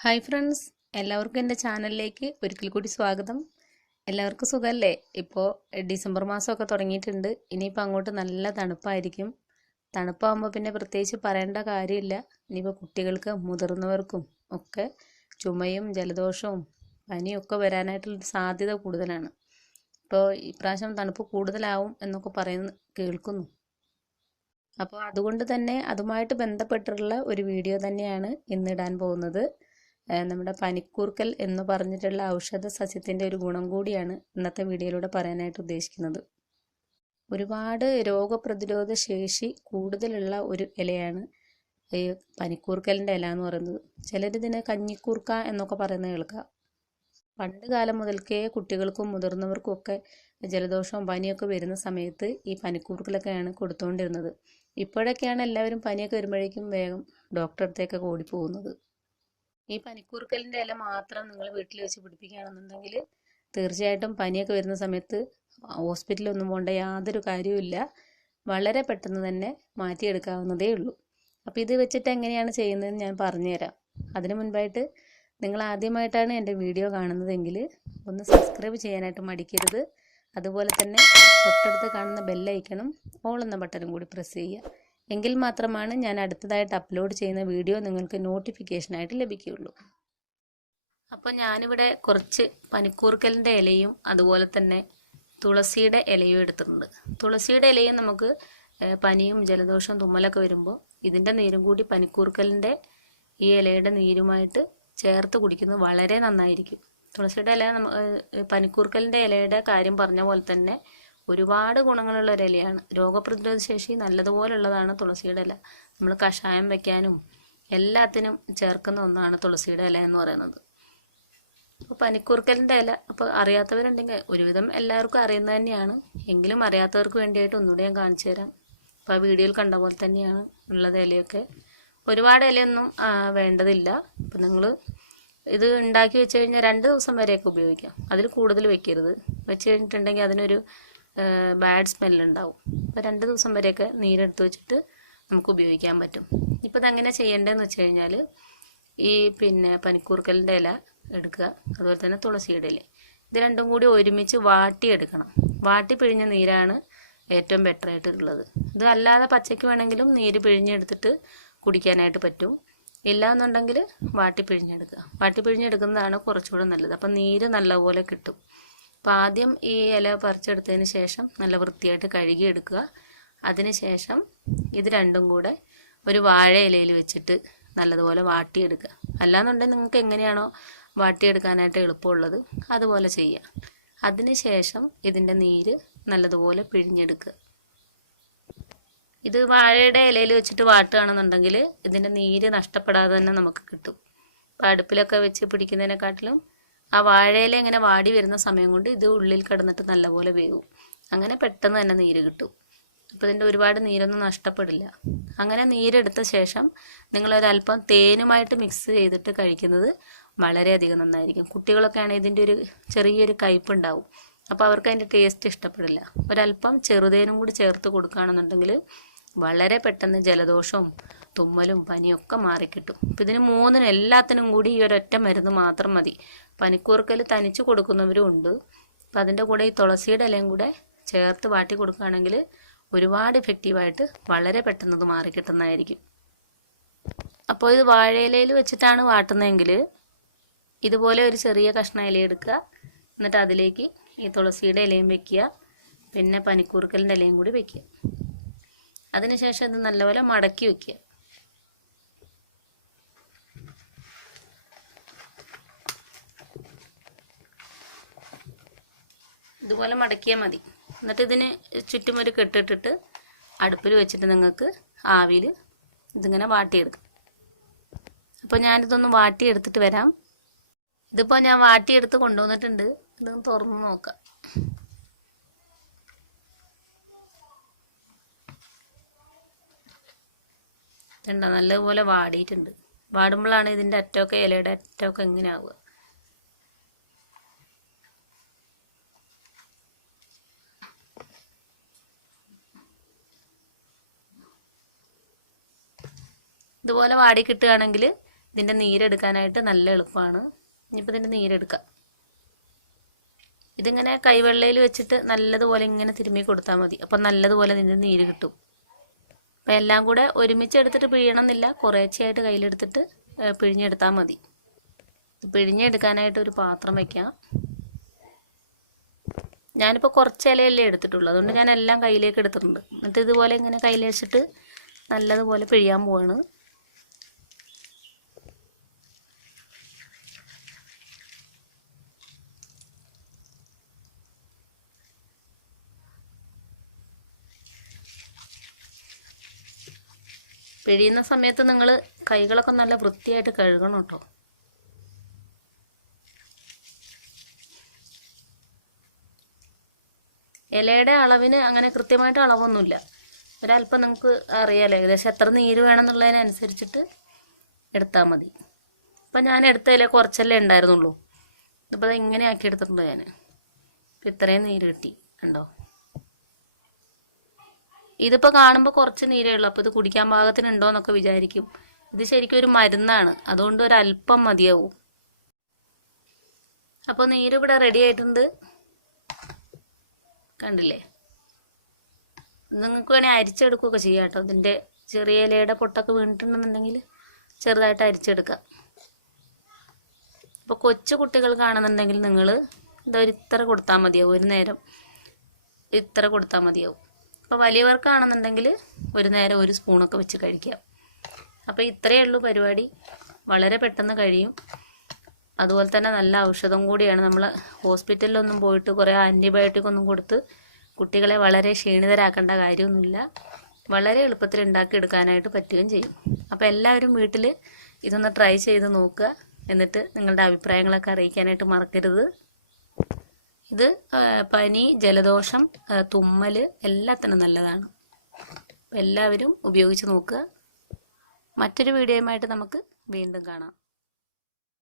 Hi friends, എല്ലാവർക്കും എൻ്റെ ചാനലിലേക്ക് ഒരിക്കൽ കൂടി സ്വാഗതം. എല്ലാവർക്കും സുഖമല്ലേ? ഇപ്പോൾ ഡിസംബർ മാസമൊക്കെ തുടങ്ങിയിട്ടുണ്ട്. ഇനിയിപ്പോൾ അങ്ങോട്ട് നല്ല തണുപ്പായിരിക്കും. തണുപ്പാകുമ്പോൾ പിന്നെ പ്രത്യേകിച്ച് പറയേണ്ട കാര്യമില്ല. ഇനിയിപ്പോൾ കുട്ടികൾക്കും മുതിർന്നവർക്കും ഒക്കെ ചുമയും ജലദോഷവും പനിയും ഒക്കെ വരാനായിട്ടുള്ള സാധ്യത കൂടുതലാണ്. ഇപ്പോൾ ഇപ്രാവശ്യം തണുപ്പ് കൂടുതലാവും എന്നൊക്കെ കേൾക്കുന്നു. അപ്പോൾ അതുകൊണ്ട് തന്നെ അതുമായിട്ട് ബന്ധപ്പെട്ടിട്ടുള്ള ഒരു വീഡിയോ തന്നെയാണ് ഇന്നിടാൻ പോകുന്നത്. നമ്മുടെ പനിക്കൂർക്കൽ എന്ന് പറഞ്ഞിട്ടുള്ള ഔഷധ സസ്യത്തിൻ്റെ ഒരു ഗുണം കൂടിയാണ് ഇന്നത്തെ വീഡിയോയിലൂടെ പറയാനായിട്ട് ഉദ്ദേശിക്കുന്നത്. ഒരുപാട് രോഗപ്രതിരോധ ശേഷി കൂടുതലുള്ള ഒരു ഇലയാണ് ഈ പനിക്കൂർക്കലിൻ്റെ ഇല എന്ന് പറയുന്നത്. ചിലരിതിനെ കഞ്ഞിക്കൂർക്ക എന്നൊക്കെ പറയുന്നത് കേൾക്കാം. പണ്ട് കാലം മുതൽക്കേ കുട്ടികൾക്കും മുതിർന്നവർക്കും ഒക്കെ ജലദോഷവും പനിയൊക്കെ വരുന്ന സമയത്ത് ഈ പനിക്കൂർക്കലൊക്കെയാണ് കൊടുത്തുകൊണ്ടിരുന്നത്. ഇപ്പോഴൊക്കെയാണ് എല്ലാവരും പനിയൊക്കെ വരുമ്പോഴേക്കും വേഗം ഡോക്ടറെ അടുത്തേക്കൊക്കെ ഓടിപ്പോകുന്നത്. ഈ പനിക്കൂർക്കലിൻ്റെ ഇല മാത്രം നിങ്ങൾ വീട്ടിൽ വെച്ച് പിടിപ്പിക്കുകയാണെന്നുണ്ടെങ്കിൽ തീർച്ചയായിട്ടും പനിയൊക്കെ വരുന്ന സമയത്ത് ഹോസ്പിറ്റലൊന്നും പോകേണ്ട യാതൊരു കാര്യവുമില്ല. വളരെ പെട്ടെന്ന് തന്നെ മാറ്റിയെടുക്കാവുന്നതേ ഉള്ളൂ. അപ്പോൾ ഇത് വെച്ചിട്ട് എങ്ങനെയാണ് ചെയ്യുന്നതെന്ന് ഞാൻ പറഞ്ഞുതരാം. അതിനു മുൻപായിട്ട് നിങ്ങൾ ആദ്യമായിട്ടാണ് എൻ്റെ വീഡിയോ കാണുന്നതെങ്കിൽ ഒന്ന് സബ്സ്ക്രൈബ് ചെയ്യാനായിട്ട് മടിക്കരുത്. അതുപോലെ തന്നെ തൊട്ടടുത്ത് കാണുന്ന ബെല്ലൈക്കണും ഓൾ എന്ന ബട്ടണും കൂടി പ്രസ് ചെയ്യുക. എങ്കിൽ മാത്രമാണ് ഞാൻ അടുത്തതായിട്ട് അപ്ലോഡ് ചെയ്യുന്ന വീഡിയോ നിങ്ങൾക്ക് നോട്ടിഫിക്കേഷനായിട്ട് ലഭിക്കുകയുള്ളൂ. അപ്പോൾ ഞാനിവിടെ കുറച്ച് പനിക്കൂർക്കലിൻ്റെ ഇലയും അതുപോലെ തന്നെ തുളസിയുടെ ഇലയും എടുത്തിട്ടുണ്ട്. തുളസിയുടെ ഇലയും നമുക്ക് പനിയും ജലദോഷവും തുമ്മലൊക്കെ വരുമ്പോൾ ഇതിൻ്റെ നീരും കൂടി പനിക്കൂർക്കലിൻ്റെ ഈ ഇലയുടെ നീരുമായിട്ട് ചേർത്ത് കുടിക്കുന്നത് വളരെ നന്നായിരിക്കും. തുളസിയുടെ ഇല പനിക്കൂർക്കലിൻ്റെ ഇലയുടെ കാര്യം പറഞ്ഞ പോലെ തന്നെ ഒരുപാട് ഗുണങ്ങളുള്ള ഒരു ഇലയാണ്. രോഗപ്രതിരോധ ശേഷി നല്ലതുപോലുള്ളതാണ് തുളസിയുടെ ഇല. നമ്മൾ കഷായം വെക്കാനും എല്ലാത്തിനും ചേർക്കുന്ന ഒന്നാണ് തുളസിയുടെ ഇല എന്ന് പറയുന്നത്. അപ്പോൾ പനിക്കൂർക്കലിൻ്റെ ഇല അപ്പോൾ അറിയാത്തവരുണ്ടെങ്കിൽ ഒരുവിധം എല്ലാവർക്കും അറിയുന്നത് തന്നെയാണ്. എങ്കിലും അറിയാത്തവർക്ക് വേണ്ടിയായിട്ട് ഒന്നുകൂടി ഞാൻ കാണിച്ചു തരാം. അപ്പോൾ ആ വീഡിയോയിൽ കണ്ട പോലെ തന്നെയാണ് ഉള്ളത്. ഇലയൊക്കെ ഒരുപാട് ഇലയൊന്നും വേണ്ടതില്ല. അപ്പം നിങ്ങൾ ഇത് ഉണ്ടാക്കി വെച്ച് കഴിഞ്ഞാൽ 2 ദിവസം വരെയൊക്കെ ഉപയോഗിക്കാം. അതിൽ കൂടുതൽ വെക്കരുത്. വെച്ച് കഴിഞ്ഞിട്ടുണ്ടെങ്കിൽ അതിനൊരു ബാഡ് സ്മെല്ലുണ്ടാവും. അപ്പോൾ 2 ദിവസം വരെയൊക്കെ നീരെടുത്ത് വെച്ചിട്ട് നമുക്ക് ഉപയോഗിക്കാൻ പറ്റും. ഇപ്പോൾ ഇതെങ്ങനെ ചെയ്യേണ്ടതെന്ന് വെച്ച് കഴിഞ്ഞാൽ ഈ പനിക്കൂർക്കലിൻ്റെ ഇല എടുക്കുക, അതുപോലെ തന്നെ തുളസിയുടെ ഇല, ഇത് രണ്ടും കൂടി ഒരുമിച്ച് വാട്ടിയെടുക്കണം. വാട്ടി പിഴിഞ്ഞ നീരാണ് ഏറ്റവും ബെറ്റർ ആയിട്ടുള്ളത്. ഇത് അല്ലാതെ പച്ചയ്ക്ക് വേണമെങ്കിലും നീര് പിഴിഞ്ഞെടുത്തിട്ട് കുടിക്കാനായിട്ട് പറ്റും. ഇല്ല എന്നുണ്ടെങ്കിൽ വാട്ടി പിഴിഞ്ഞെടുക്കുക. വാട്ടി പിഴിഞ്ഞെടുക്കുന്നതാണ് കുറച്ചുകൂടെ നല്ലത്. അപ്പം നീര് നല്ലപോലെ കിട്ടും. അപ്പോൾ ആദ്യം ഈ ഇല പറിച്ചെടുത്തതിന് ശേഷം നല്ല വൃത്തിയായിട്ട് കഴുകിയെടുക്കുക. അതിന് ശേഷം ഇത് രണ്ടും കൂടെ ഒരു വാഴ ഇലയിൽ വെച്ചിട്ട് നല്ലതുപോലെ വാട്ടിയെടുക്കുക. അല്ലാന്നുണ്ടെങ്കിൽ നിങ്ങൾക്ക് എങ്ങനെയാണോ വാട്ടിയെടുക്കാനായിട്ട് എളുപ്പമുള്ളത് അതുപോലെ ചെയ്യുക. അതിന് ശേഷം ഇതിൻ്റെ നീര് നല്ലതുപോലെ പിഴിഞ്ഞെടുക്കുക. ഇത് വാഴയുടെ ഇലയിൽ വെച്ചിട്ട് വാട്ടുകയാണെന്നുണ്ടെങ്കിൽ ഇതിൻ്റെ നീര് നഷ്ടപ്പെടാതെ തന്നെ നമുക്ക് കിട്ടും. അപ്പോൾ അടുപ്പിലൊക്കെ വെച്ച് പിടിക്കുന്നതിനെക്കാട്ടിലും ആ വാഴയില ഇങ്ങനെ വാടി വരുന്ന സമയം കൊണ്ട് ഇത് ഉള്ളിൽ കിടന്നിട്ട് നല്ലപോലെ വേവും. അങ്ങനെ പെട്ടെന്ന് തന്നെ നീര് കിട്ടും. അപ്പോൾ ഇതിൻ്റെ ഒരുപാട് നീരൊന്നും നഷ്ടപ്പെടില്ല. അങ്ങനെ നീരെടുത്ത ശേഷം നിങ്ങളൊരല്പം തേനുമായിട്ട് മിക്സ് ചെയ്തിട്ട് കഴിക്കുന്നത് വളരെയധികം നന്നായിരിക്കും. കുട്ടികളൊക്കെ ആണെങ്കിൽ ഇതിൻ്റെ ഒരു ചെറിയൊരു കയ്പുണ്ടാവും. അപ്പോൾ അവർക്ക് അതിൻ്റെ ടേസ്റ്റ് ഇഷ്ടപ്പെടില്ല. ഒരല്പം ചെറുതേനും കൂടി ചേർത്ത് കൊടുക്കുകയാണെന്നുണ്ടെങ്കിൽ വളരെ പെട്ടെന്ന് ജലദോഷവും തുമ്മലും പനിയൊക്കെ മാറിക്കിട്ടും. അപ്പം ഇതിന് മൂന്നിനും എല്ലാത്തിനും കൂടി ഈ ഒരൊറ്റ മരുന്ന് മാത്രം മതി. പനിക്കൂർക്കൽ തനിച്ച് കൊടുക്കുന്നവരും ഉണ്ട്. അപ്പം അതിൻ്റെ കൂടെ ഈ തുളസിയുടെ ഇലയും കൂടെ ചേർത്ത് വാട്ടി കൊടുക്കുകയാണെങ്കിൽ ഒരുപാട് ഇഫക്റ്റീവായിട്ട് വളരെ പെട്ടെന്ന് അത് മാറിക്കിട്ടുന്നതായിരിക്കും. അപ്പോൾ ഇത് വാഴയിലയിൽ വെച്ചിട്ടാണ് വാട്ടുന്നതെങ്കിൽ ഇതുപോലെ ഒരു ചെറിയ കഷ്ണം ഇല എടുക്കുക. എന്നിട്ട് അതിലേക്ക് ഈ തുളസിയുടെ ഇലയും വെക്കുക, പിന്നെ പനിക്കൂർക്കലിൻ്റെ ഇലയും കൂടി വെക്കുക. അതിനുശേഷം ഇത് നല്ലപോലെ മടക്കി വെക്കുക. ഇതുപോലെ മടക്കിയാൽ മതി. എന്നിട്ട് ഇതിന് ചുറ്റും ഒരു കെട്ടിട്ടിട്ട് അടുപ്പിൽ വെച്ചിട്ട് നിങ്ങൾക്ക് ആവിയിൽ ഇതിങ്ങനെ വാട്ടിയെടുക്കാം. അപ്പോൾ ഞാനിതൊന്ന് വാട്ടിയെടുത്തിട്ട് വരാം. ഇതിപ്പോൾ ഞാൻ വാട്ടിയെടുത്ത് കൊണ്ടുവന്നിട്ടുണ്ട്. ഇതൊന്ന് തുറന്ന് നോക്കാം. ഇതുണ്ടോ, നല്ലപോലെ വാടിയിട്ടുണ്ട്. വാടുമ്പോഴാണ് ഇതിൻ്റെ അറ്റമൊക്കെ ഇലയുടെ അറ്റമൊക്കെ എങ്ങനെ ആവുക. ഇതുപോലെ വാടി കിട്ടുകയാണെങ്കിൽ ഇതിൻ്റെ നീരെടുക്കാനായിട്ട് നല്ല എളുപ്പമാണ്. ഇനിയിപ്പോൾ ഇതിൻ്റെ നീരെടുക്കാം. ഇതിങ്ങനെ കൈവെള്ളയിൽ വെച്ചിട്ട് നല്ലതുപോലെ ഇങ്ങനെ തിരുമ്മി കൊടുത്താൽ മതി. അപ്പം നല്ലതുപോലെ ഇതിൻ്റെ നീര് കിട്ടും. അപ്പം എല്ലാം കൂടെ ഒരുമിച്ച് എടുത്തിട്ട് പിഴിയണം എന്നില്ല, കുറേശ്ശെയായിട്ട് കയ്യിലെടുത്തിട്ട് പിഴിഞ്ഞെടുത്താൽ മതി. പിഴിഞ്ഞെടുക്കാനായിട്ട് ഒരു പാത്രം വയ്ക്കാം. ഞാനിപ്പോൾ കുറച്ച് ഇലയല്ലേ എടുത്തിട്ടുള്ളൂ, അതുകൊണ്ട് ഞാൻ എല്ലാം കയ്യിലേക്ക് എടുത്തിട്ടുണ്ട്. എന്നിട്ട് ഇതുപോലെ ഇങ്ങനെ കയ്യിൽ വെച്ചിട്ട് നല്ലതുപോലെ പിഴിയാൻ പോവാണ്. പിഴിയുന്ന സമയത്ത് നിങ്ങൾ കൈകളൊക്കെ നല്ല വൃത്തിയായിട്ട് കഴുകണം കേട്ടോ. ഇലയുടെ അളവിന് അങ്ങനെ കൃത്യമായിട്ട് അളവൊന്നുമില്ല. ഒരല്പം നമുക്ക് അറിയാലോ ഏകദേശം എത്ര നീര് വേണമെന്നുള്ളതിനനുസരിച്ചിട്ട് എടുത്താൽ മതി. അപ്പം ഞാൻ എടുത്ത ഇല കുറച്ചല്ലേ ഉണ്ടായിരുന്നുള്ളൂ. ഇതിപ്പോൾ ഇങ്ങനെ ആക്കി എടുത്തിട്ടുണ്ട് ഞാൻ. ഇപ്പം ഇത്രയും നീര് കിട്ടി കണ്ടോ. ഇതിപ്പോൾ കാണുമ്പോൾ കുറച്ച് നീരേ ഉള്ളൂ, അപ്പോൾ ഇത് കുടിക്കാൻ പാകത്തിനുണ്ടോ എന്നൊക്കെ വിചാരിക്കും. ഇത് ശരിക്കും ഒരു മരുന്നാണ്, അതുകൊണ്ട് ഒരല്പം മതിയാവും. അപ്പോൾ നീര് ഇവിടെ റെഡി ആയിട്ടുണ്ട്, കണ്ടില്ലേ. നിങ്ങൾക്ക് വേണേൽ അരിച്ചെടുക്കുകയൊക്കെ ചെയ്യാം കേട്ടോ. ഇതിൻ്റെ ചെറിയ ഇലയുടെ പൊട്ടൊക്കെ വീണിട്ടുണ്ടെന്നുണ്ടെങ്കിൽ ചെറുതായിട്ട് അരിച്ചെടുക്കാം. അപ്പോൾ കൊച്ചു കുട്ടികൾ കാണുന്നുണ്ടെങ്കിൽ നിങ്ങൾ ഇതൊരു ഇത്ര കൊടുത്താൽ മതിയാവും, ഒരു നേരം ഇത്ര കൊടുത്താൽ മതിയാവും. അപ്പോൾ വലിയവർക്കാണെന്നുണ്ടെങ്കിൽ ഒരു നേരം ഒരു സ്പൂണൊക്കെ വെച്ച് കഴിക്കാം. അപ്പോൾ ഇത്രയേ ഉള്ളൂ പരിപാടി. വളരെ പെട്ടെന്ന് കഴിയും. അതുപോലെ തന്നെ നല്ല ഔഷധം കൂടിയാണ്. നമ്മൾ ഹോസ്പിറ്റലിലൊന്നും പോയിട്ട് കുറേ ആൻറ്റിബയോട്ടിക് ഒന്നും കൊടുത്ത് കുട്ടികളെ വളരെ ക്ഷീണിതരാക്കേണ്ട കാര്യമൊന്നുമില്ല. വളരെ എളുപ്പത്തിൽ ഉണ്ടാക്കിയെടുക്കാനായിട്ട് പറ്റുകയും ചെയ്യും. അപ്പോൾ എല്ലാവരും വീട്ടിൽ ഇതൊന്ന് ട്രൈ ചെയ്ത് നോക്കുക. എന്നിട്ട് നിങ്ങളുടെ അഭിപ്രായങ്ങളൊക്കെ അറിയിക്കാനായിട്ട് മറക്കരുത്. ഇത് പനി, ജലദോഷം, തുമ്മൽ എല്ലാത്തിനും നല്ലതാണ്. അപ്പോൾ എല്ലാവരും ഉപയോഗിച്ച് നോക്കുക. മറ്റൊരു വീഡിയോയുമായിട്ട് നമുക്ക് വീണ്ടും കാണാം.